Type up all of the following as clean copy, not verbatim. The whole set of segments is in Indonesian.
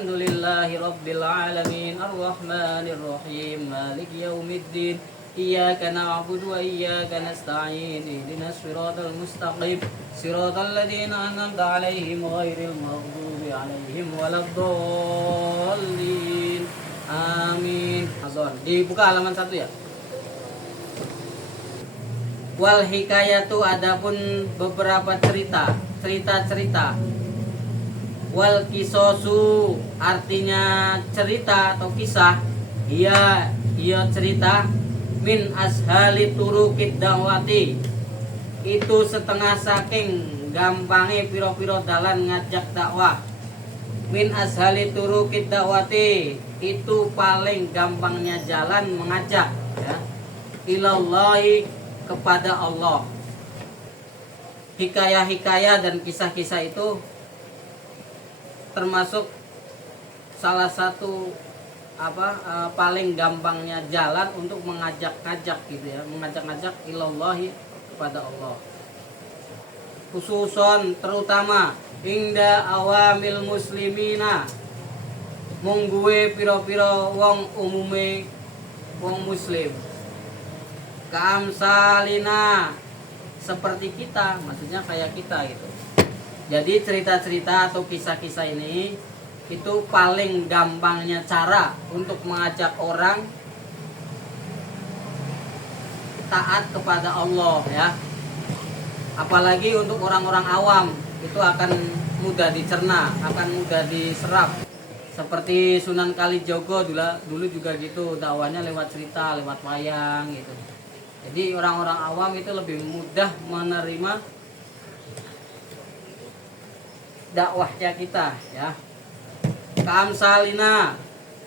Alhamdulillahi Rabbil Alamin Ar-Rahmanir Rahim Maliki Yawmiddin Iyyaka na'budu wa iyyaka nasta'in Ihdinas siratal mustaqim Siratal ladzina an'amta 'alaihim ghairil maghdubi 'alaihim waladdallin. Amin. Azan. Dibuka halaman 1 ya. Wal hikayatu, adapun beberapa cerita. Wal kisosu, artinya cerita atau kisah. Iya cerita. Min ashali turukid da'wati, itu setengah saking gampange piro-piro dalan ngajak dakwah. Min ashali turukid da'wati, itu paling gampangnya jalan mengajak ya, ilallahi, kepada Allah. Hikayah-hikayah dan kisah-kisah itu termasuk salah satu paling gampangnya jalan untuk mengajak-ngajak gitu ya, mengajak-ngajak ilallahi, kepada Allah. Khususon, terutama ingda awamil muslimina, mungguwe piro-piro wong umume wong muslim. Kaamsalina, seperti kita, maksudnya kayak kita gitu. Jadi cerita-cerita atau kisah-kisah ini itu paling gampangnya cara untuk mengajak orang taat kepada Allah ya. Apalagi untuk orang-orang awam, itu akan mudah dicerna, akan mudah diserap. Seperti Sunan Kalijogo dulu juga gitu, dakwahnya lewat cerita, lewat wayang gitu. Jadi orang-orang awam itu lebih mudah menerima dakwahnya kita ya. Kaamsalina,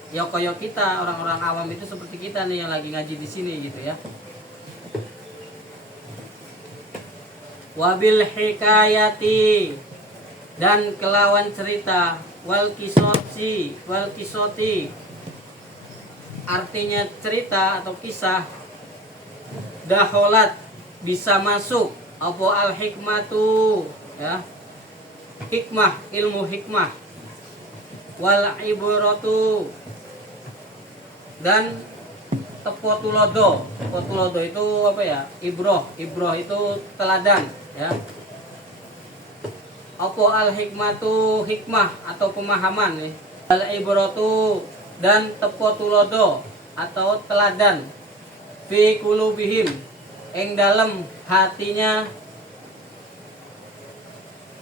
ya koyo kita, orang-orang awam itu seperti kita nih yang lagi ngaji di sini gitu ya. Wabil hikayati, dan kelawan cerita. Wal kisoti, artinya cerita atau kisah. Daholat, bisa masuk apa al hikmatu ya, hikmah, ilmu hikmah. Wal ibratu, dan tepotulodo itu apa ya, ibroh itu teladan ya. Apa al hikmatu, hikmah atau pemahaman nih. Al ibratu, dan tepotulodo atau teladan. Fi qulubihim, ing dalem hatinya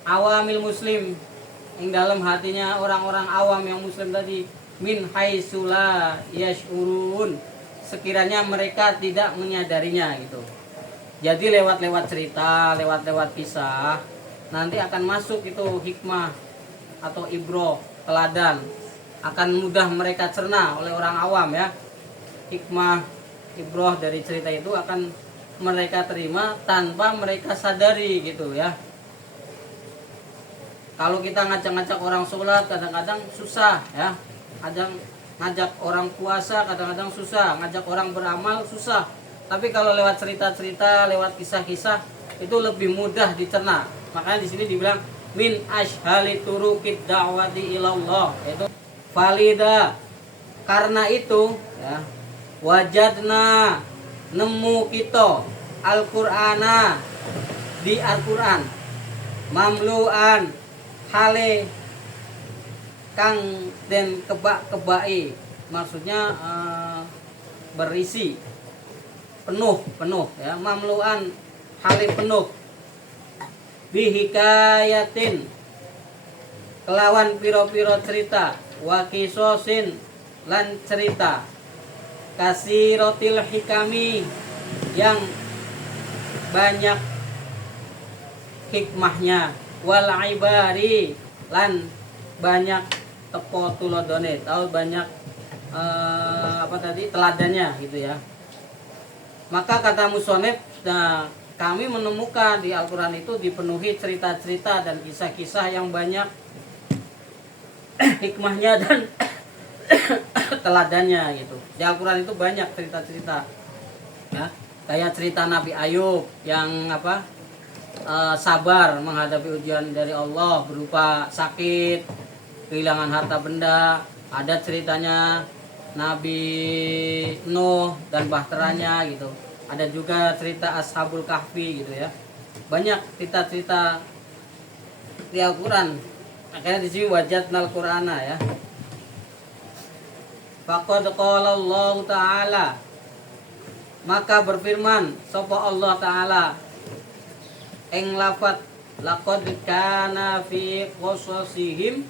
awamil muslim, ing dalam hatinya orang-orang awam yang muslim tadi. Min haitsula yashurun, sekiranya mereka tidak menyadarinya gitu. Jadi lewat cerita, lewat kisah, nanti akan masuk itu hikmah atau ibroh, teladan, akan mudah mereka cerna oleh orang awam ya. Hikmah, ibroh dari cerita itu akan mereka terima tanpa mereka sadari gitu ya. Kalau kita ngajak-ngajak orang sholat kadang-kadang susah ya, ngajak orang puasa kadang-kadang susah, ngajak orang beramal susah. Tapi kalau lewat cerita-cerita, lewat kisah-kisah, itu lebih mudah dicerna. Makanya di sini dibilang min ashhali turukid da'wati ilallah, itu valida. Karena itu ya, wajadna, nemu kita Al-Qur'ana, di Al-Qur'an, mamlu'an, hale kang den kebak-kebai, maksudnya berisi penuh ya, mamlu'an hale penuh, bihikayatin, kelawan piro-piro cerita, wakisosin, lan cerita, kasirotil hikami, yang banyak hikmahnya, wal ibari, lan banyak tepotulodone, atau banyak teladannya gitu ya. Maka kata musonef, nah, kami menemukan di Al-Quran itu dipenuhi cerita-cerita dan kisah-kisah yang banyak hikmahnya dan teladannya gitu. Di Al-Quran itu banyak cerita-cerita ya. Kayak cerita Nabi Ayub yang sabar menghadapi ujian dari Allah berupa sakit, kehilangan harta benda. Ada ceritanya Nabi Nuh dan bahteranya gitu. Ada juga cerita Ashabul Kahfi gitu ya. Banyak cerita-cerita di Al-Qur'an. Makanya di sini wajadnal Qur'ana ya. Faqad qala Allah Ta'ala, maka berfirman sapa Allah Ta'ala ing lafat laqad kana fi qasasihim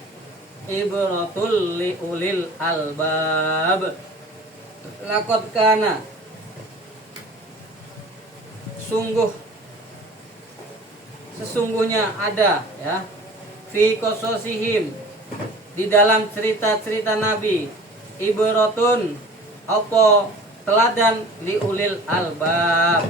ibratul li ulil albab. Laqad kana, sesungguhnya ada ya, fi qasasihim, di dalam cerita-cerita Nabi, ibratun, apa, teladan, liulil albab,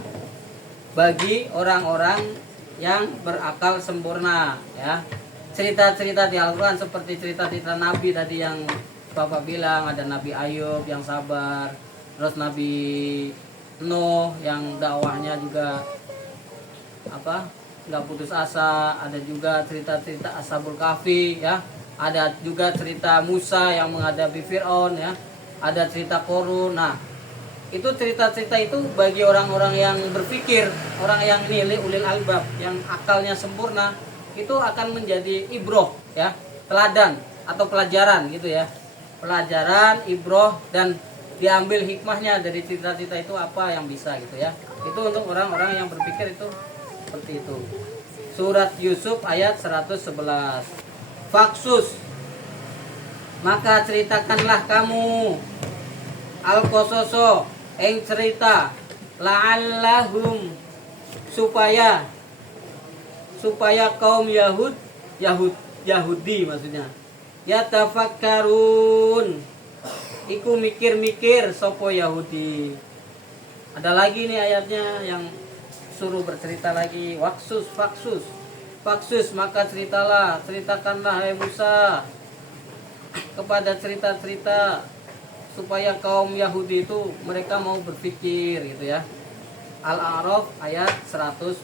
bagi orang-orang yang berakal sempurna ya. Cerita-cerita di Al-Quran seperti cerita-cerita Nabi tadi yang Bapak bilang, ada Nabi Ayub yang sabar, terus Nabi Nuh yang dakwahnya juga nggak putus asa. Ada juga cerita-cerita Ashabul Kahfi ya. Ada juga cerita Musa yang menghadapi Fir'aun ya. Ada cerita Korun. Nah, itu cerita-cerita itu bagi orang-orang yang berpikir, orang yang nilai ulil albab, yang akalnya sempurna, itu akan menjadi ibroh ya, teladan atau pelajaran gitu ya. Pelajaran, ibroh, dan diambil hikmahnya dari cerita-cerita itu apa yang bisa gitu ya. Itu untuk orang-orang yang berpikir itu seperti itu. Surat Yusuf ayat 111. Faksus, maka ceritakanlah kamu al-qososo, ing cerita, la'allahum, supaya kaum Yahudi maksudnya, yatafakkarun, iku mikir-mikir sopo Yahudi. Ada lagi nih ayatnya yang suruh bercerita lagi. Faksus, maka ceritakanlah hai Musa kepada cerita-cerita, supaya kaum Yahudi itu mereka mau berpikir gitu ya. Al-A'raf ayat 172.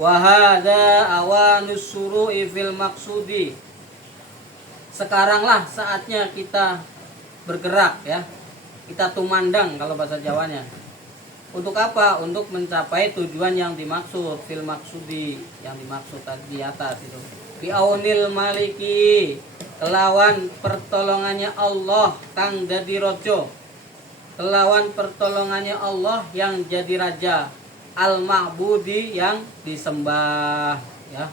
Wa hadza awanus suru'i fil maqsudi. Sekaranglah saatnya kita bergerak ya. Kita tumandang kalau bahasa Jawanya. Untuk apa? Untuk mencapai tujuan yang dimaksud, fil maksudi, yang dimaksud tadi di atas itu. Bi aunil maliki, kelawan pertolongannya Allah kang dadi rojo, kelawan pertolongannya Allah yang jadi raja, al ma'budi, yang disembah ya.